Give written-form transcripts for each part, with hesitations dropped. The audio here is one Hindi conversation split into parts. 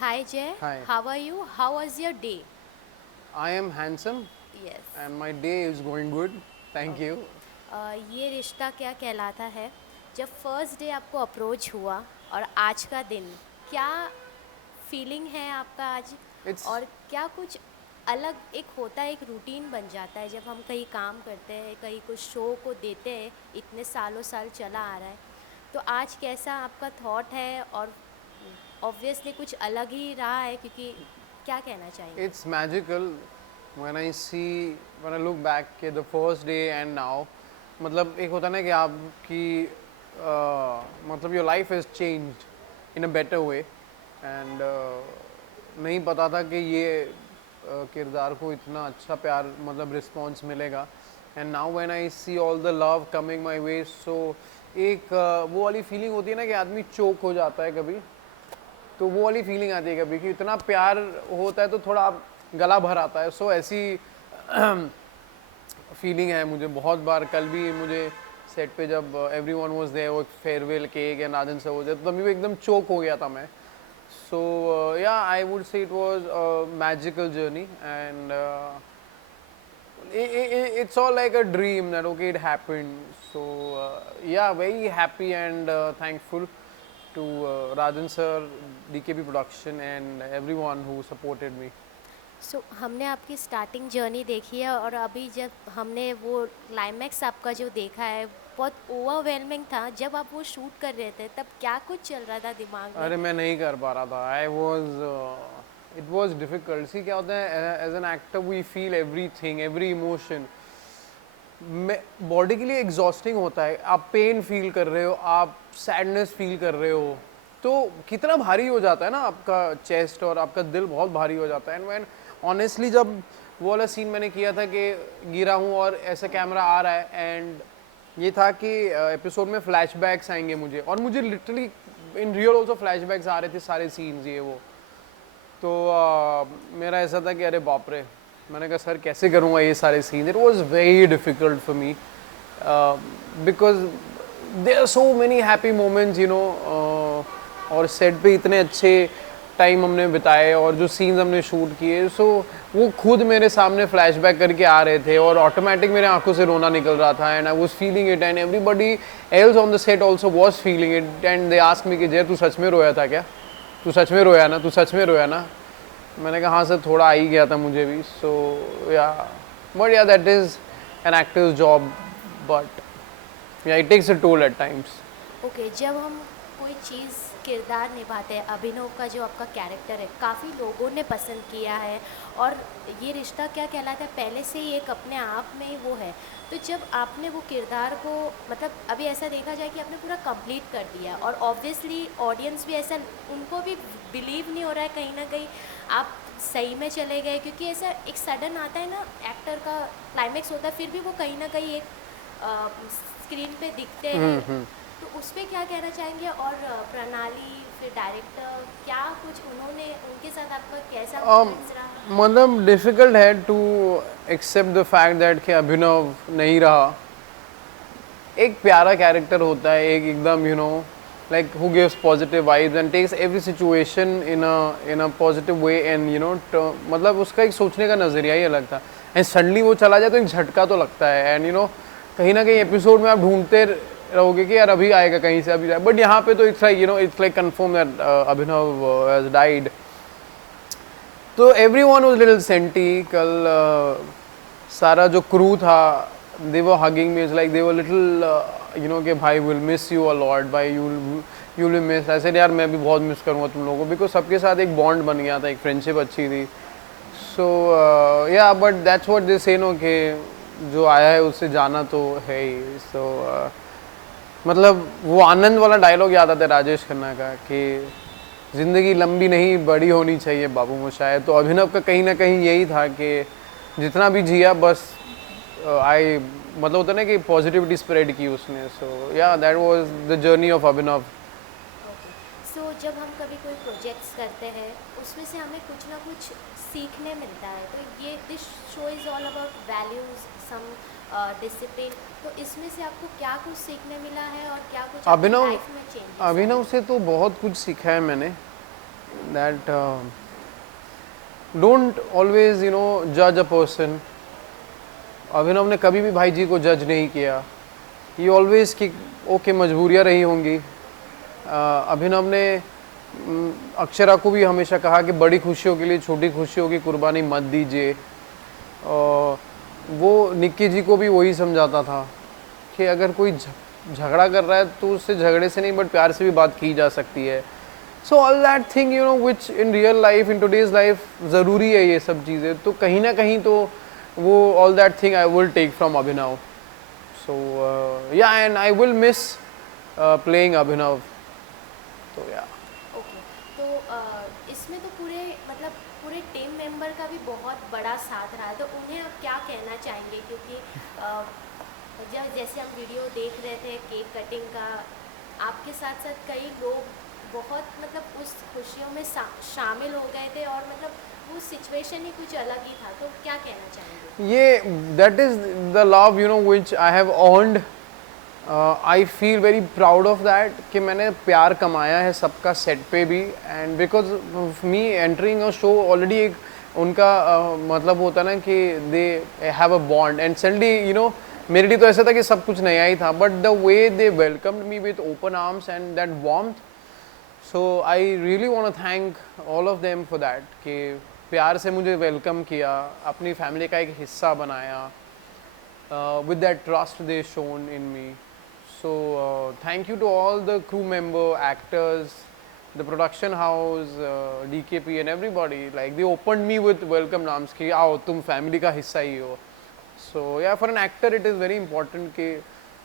Hi Jay, Hi, how are you? How was your day? I am handsome Yes. and my day is going good. Thank you. Okay. ये रिश्ता क्या कहलाता है? जब फर्स्ट डे आपको अप्रोच हुआ और आज का दिन, क्या फीलिंग है आपका आज? It's और क्या कुछ अलग एक होता है, एक रूटीन बन जाता है जब हम कहीं काम करते हैं, कहीं कुछ शो को देते हैं, इतने सालों साल चला आ रहा है। तो आज कैसा आपका थॉट है? और ऑब्वियसली कुछ अलग ही रहा है क्योंकि क्या कहना चाहेंगे? it's magical when I look back at the first day and now. मतलब एक होता है ना कि आपकी मतलब your life has changed in a better way and नहीं पता था कि ये किरदार को इतना अच्छा प्यार मतलब रिस्पॉन्स मिलेगा and now when I see all the love coming my way so एक वो वाली फीलिंग होती है ना कि आदमी चोक हो जाता है कभी, तो वो वाली फीलिंग आती है कभी कि इतना प्यार होता है तो थोड़ा गला भर आता है। सो ऐसी फीलिंग है मुझे बहुत बार। कल भी मुझे सेट पे जब एवरीवन वाज देयर, वो farewell cake and Rajan sir हो जाए तो तभी वो एकदम चोक हो गया था मैं। सो yeah I would say it was a magical journey and it's all like a dream that okay it happened. So yeah, very happy and thankful to Rajan sir, DKP production and everyone who supported me. हमने आपकी स्टार्टिंग जर्नी देखी है और अभी जब हमने वो क्लाइमैक्स आपका जो देखा है, बहुत ओवरवेलमिंग था। जब आप वो शूट कर रहे थे तब क्या कुछ चल रहा था दिमाग में? अरे मैं नहीं कर पा रहा था। I was it was difficult. See क्या होता है, as an actor we feel everything, every emotion. Body के लिए एग्जॉस्टिंग होता है। आप पेन फील कर रहे हो, आप सैडनेस फील कर रहे हो, तो कितना भारी हो जाता है ना आपका चेस्ट और आपका दिल बहुत भारी हो जाता है। एंड व्हेन ऑनेस्टली जब वो वाला सीन मैंने किया था कि गिरा हूँ और ऐसा कैमरा आ रहा है एंड ये था कि एपिसोड में फ्लैशबैक्स आएंगे मुझे, और मुझे literally in real also flashbacks आ रहे थे सारे सीन्स ये वो। तो मेरा ऐसा था कि अरे बाप रे, मैंने कहा सर कैसे करूँगा ये सारे scene. It was very difficult for me because there are so many happy moments you know. और सेट पे इतने अच्छे टाइम हमने बिताए और जो सीन्स हमने शूट किए, सो वो खुद मेरे सामने फ्लैशबैक करके आ रहे थे और ऑटोमेटिक मेरे आंखों से रोना निकल रहा था and I was feeling it and everybody else on the set also was feeling it and they asked me कि जय तू सच में रोया था क्या, तू सच में रोया ना, तू सच में रोया ना। मैंने कहा हाँ सर थोड़ा आ ही गया था मुझे भी। सो yeah but yeah that is an actor's job, but yeah it takes a toll at times. Okay, जब हम कोई चीज़ किरदार निभाते हैं, अभिनव का जो आपका कैरेक्टर है काफ़ी लोगों ने पसंद किया है और ये रिश्ता क्या कहलाता है पहले से ही एक अपने आप में ही वो है। तो जब आपने वो किरदार को मतलब अभी ऐसा देखा जाए कि आपने पूरा कंप्लीट कर दिया और ऑब्वियसली ऑडियंस भी ऐसा, उनको भी बिलीव नहीं हो रहा है कहीं ना कहीं आप सही में चले गए, क्योंकि ऐसा एक सडन आता है ना, एक्टर का क्लाइमेक्स होता है फिर भी वो कहीं ना कहीं एक स्क्रीन पे दिखते हैं। तो उस पे क्या कहना चाहेंगे? और प्रणाली फिर डायरेक्टर, क्या कुछ उन्होंने उनके साथ आपका कैसा मोमेंट्स रहा? मतलब डिफिकल्ट है to accept the fact that कि अभिनव नहीं रहा। एक प्यारा कैरेक्टर होता है, एक एकदम you know like who gives positive vibes and takes every situation in a positive way and you know मतलब उसका एक सोचने का नज़रिया ही अलग था। एंड सडनली वो चला जाए तो एक झटका तो लगता है एंड यू नो कहीं ना कहीं एपिसोड में आप ढूंढते रहोगे कि यार अभी आएगा कहीं से, अभी बट यहाँ पे तो it's like you know it's like confirm that Abhinav has died. तो everyone was little senti. कल सारा जो क्रू था they were hugging me, it's like they were little you know कि भाई will miss you a lot, भाई यू विल मिस। ऐसे यार मैं भी बहुत मिस करूँगा तुम लोगों को, बिकॉज सबके साथ एक बॉन्ड बन गया था, एक फ्रेंडशिप अच्छी थी। सो yeah but that's what they से नो कि जो आया है उससे जाना तो है ही। सो मतलब वो आनंद वाला डायलॉग याद आता है राजेश खन्ना का कि ज़िंदगी लंबी नहीं बड़ी होनी चाहिए बाबू मोशाय। तो अभिनव का कहीं ना कहीं यही था कि जितना भी जिया बस आई मतलब होता ना कि पॉजिटिविटी स्प्रेड की उसने। So yeah that was the journey of Abhinav. Okay, so जब हम कभी कोई प्रोजेक्ट्स करते हैं उसमें से हमें कुछ ना कुछ सीखने मिलता है। तो ये this show is all about values, some discipline. तो इसमें से आपको क्या कुछ सीखने मिला है और क्या कुछ आपकी अभिनव लाइफ में चेंजेस आए अभिनव हैं? से तो बहुत कुछ सीखा है मैंने। that don't always judge a person. अभिनव ने कभी भी भाई जी को जज नहीं किया. He always कि ओके मजबूरियाँ रही होंगी. अभिनव ने अक्षरा को भी हमेशा कहा कि बड़ी खुशियों के लिए छोटी खुशियों की कुर्बानी मत दीजिए. वो निक्की जी को भी वही समझाता था कि अगर कोई झगड़ा कर रहा है तो उससे झगड़े से नहीं बट प्यार से भी बात की जा सकती है. So all that thing which in real life, in today's life ज़रूरी है ये सब चीज़ें. तो कहीं ना कहीं तो वो all that thing I will take from Abhinav. So yeah and I will miss playing Abhinav. तो या ओके. तो इसमें तो पूरे मतलब पूरे टीम मेंबर का भी बहुत बड़ा साथ रहा है, तो उन्हें आप क्या कहना चाहेंगे? क्योंकि जब जैसे हम वीडियो देख रहे थे केक कटिंग का, आपके साथ साथ कई लोग बहुत मतलब उस खुशियों में शामिल हो गए थे और मतलब वो सिचुएशन ही कुछ अलग ही था. तो क्या कहना चाहेंगे? ये that is the love which I have earned. I feel very proud of that कि मैंने प्यार कमाया है सबका सेट पे भी. And because me entering a show already एक उनका मतलब होता ना कि they have a bond. And suddenly मेरे लिए तो ऐसा था कि सब कुछ नया ही था, but the way they welcomed me with open arms and that warmth. So I really want to thank all of them for that कि प्यार से मुझे वेलकम किया, अपनी फैमिली का एक हिस्सा बनाया, with that trust they shown in me. So thank you to all the crew member, actors, the production house, DKP and everybody. Like they opened me with welcome names कि आओ तुम family का हिस्सा ही हो. So yeah, for an actor it is very important कि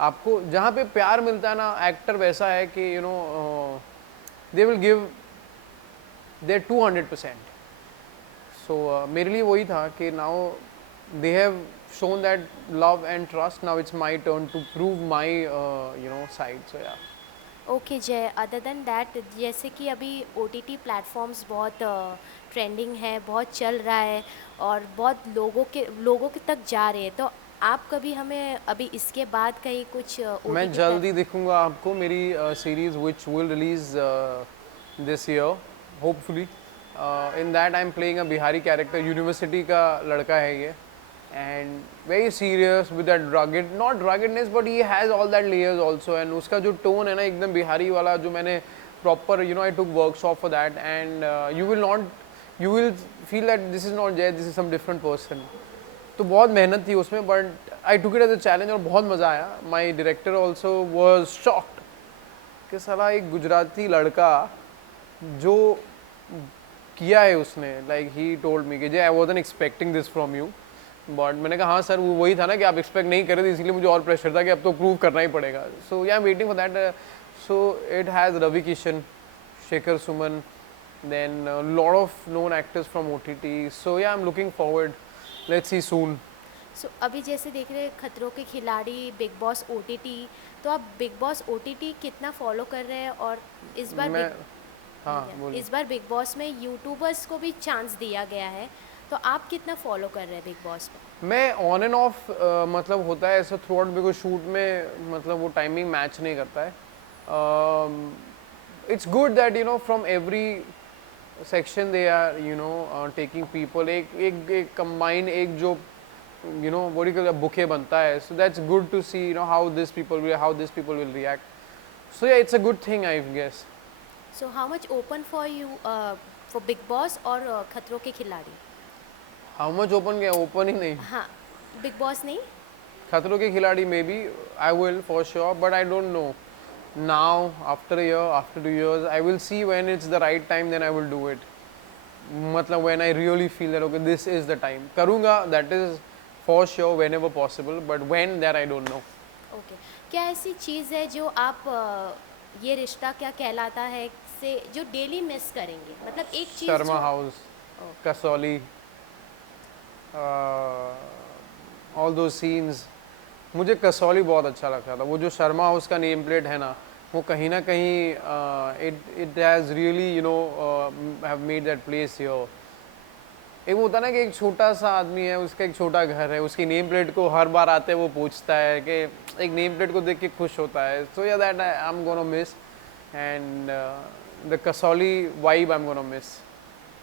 आपको जहाँ पे प्यार मिलता है ना, एक्टर वैसा है कि they will give their 200%. So मेरे लिए वही था कि now they have shown that love and trust. Now it's my turn to prove my side. So yeah. Okay जय, अदर देन दैट जैसे कि अभी OTT प्लेटफॉर्म्स बहुत ट्रेंडिंग है, बहुत चल रहा है और बहुत लोगों के तक जा रहे हैं, तो आप कभी हमें अभी इसके बाद कहीं कुछ मैं OTT जल्दी दिखूंगा आपको मेरी series which will release this year hopefully. In that I'm playing a Bihari character. University का लड़का है ये, and very serious with that rugged, not ruggedness but he has all that layers also. And उसका जो tone है ना एकदम बिहारी वाला, जो मैंने proper I took workshop for that. And you will feel that this is not Jay, this is some different person. तो बहुत मेहनत थी उसमें, but I took it as a challenge और बहुत मज़ा आया. My director also was shocked कि साला एक गुजराती लड़का जो किया है उसने. Like he told me कि Jay, I wasn't expecting this from you. But मैंने कहा हाँ सर, वो वही था ना कि आप एक्सपेक्ट नहीं कर रहे थे, इसलिए मुझे और प्रेशर था कि अब तो प्रूव करना ही पड़ेगा. So yeah waiting for that. So it has Ravi Kishan, Shekhar Suman, then lot of known actors from OTT. So yeah I am looking forward, let's see soon. So अभी जैसे देख रहे हैं खतरों के खिलाड़ी, बिग बॉस OTT, तो आप बिग बॉस OTT कितना फॉलो कर रहे हैं? और इस बार इस बार बिग बॉस में यूट्यूबर्स को भी चांस दिया गया है, तो आप कितना फॉलो कर रहे हैं बिग बॉस में? मैं ऑन एंड ऑफ मतलब होता है ऐसा थ्रू आउट, बिकॉज शूट में मतलब वो टाइमिंग मैच नहीं करता है. It's good that from every section they are taking people. एक कंबाइन एक जो बड़ी बुके बनता है. So that's good to see how this people will react. So yeah it's a good thing I guess. So how much open for you for Bigg Boss और Khatron ke Khiladi? How much open गया? ओपन ही नहीं. हाँ, बिग बॉस नहीं, Khatron ke Khiladi maybe I will for sure, but I don't know now. After year, after 2 years, I will see when it's the right time, then I will do it. मतलब when I really feel that okay this is the time, करूँगा. That is for sure whenever possible, but when that I don't know. Okay. क्या ऐसी चीज़ है जो आप ये रिश्ता क्या कहलाता है से जो डेली मिस करेंगे? मतलब एक चीज़ शर्मा हाउस, कसौली, ऑल दो सीन्स. मुझे कसौली बहुत अच्छा लगता था. वो जो शर्मा हाउस का नेम प्लेट है ना, वो कहीं ना कहीं it has really have made that place here. एक होता ना कि एक छोटा सा आदमी है, उसका एक छोटा घर है, उसकी नेम प्लेट को हर बार आते वो पूछता है कि एक नेम प्लेट को देख के खुश होता है. सो yeah that I am gonna miss. And the Kasauli vibe I'm gonna miss.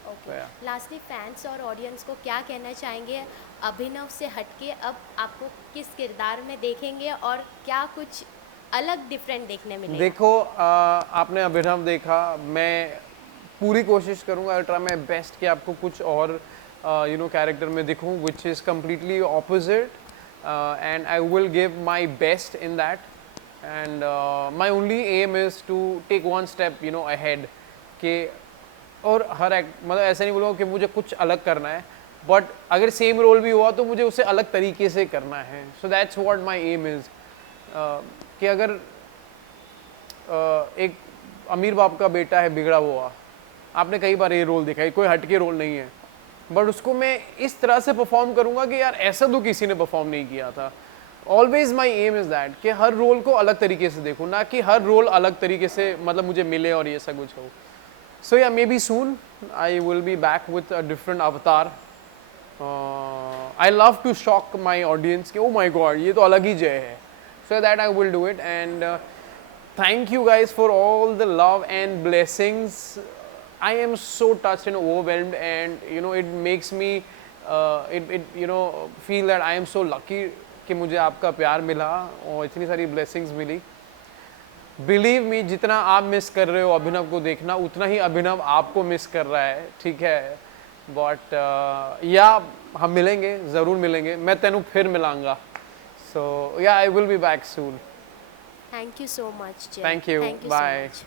Okay, Yeah. Lastly fans और ऑडियंस को क्या कहना चाहेंगे अभिनव से हटके अब आपको किस किरदार में देखेंगे और क्या कुछ अलग डिफरेंट देखने मिलेगा? देखो आपने अभिनव देखा, मैं पूरी कोशिश करूंगा, आई ट्राई माई बेस्ट कि आपको कुछ और कैरेक्टर में दिखूं which is completely opposite, and I will give my best in that, and my only aim is to take one step ahead कि, और हर मतलब ऐसा नहीं बोलूँगा कि मुझे कुछ अलग करना है, बट अगर सेम रोल भी हुआ तो मुझे उसे अलग तरीके से करना है. So that's what my aim is कि अगर एक अमीर बाप का बेटा है बिगड़ा हुआ, आपने कई बार ये रोल देखा है, कोई हटके रोल नहीं है, बट उसको मैं इस तरह से परफॉर्म करूँगा कि यार ऐसा तो किसी ने परफॉर्म नहीं किया था. Always my aim is that कि हर रोल को अलग तरीके से देखूँ, ना कि हर रोल अलग तरीके से मतलब मुझे मिले और ये सब कुछ हो. So yeah maybe soon I will be back with a different avatar. I love to shock my audience कि ओ माई गॉड ये तो अलग ही जय है. So that I will do it, and thank you guys for all the love and blessings. I am so touched and overwhelmed, and it makes me feel that I am so lucky कि मुझे आपका प्यार मिला और इतनी सारी blessings मिली. Believe me, जितना आप मिस कर रहे हो अभिनव को देखना, उतना ही अभिनव आपको मिस कर रहा है, ठीक है. बट या हम मिलेंगे, ज़रूर मिलेंगे, मैं तेनू फिर मिलांगा. So yeah, I will be back soon. Thank you so much, Jay. Thank you. Thank you so Bye. much.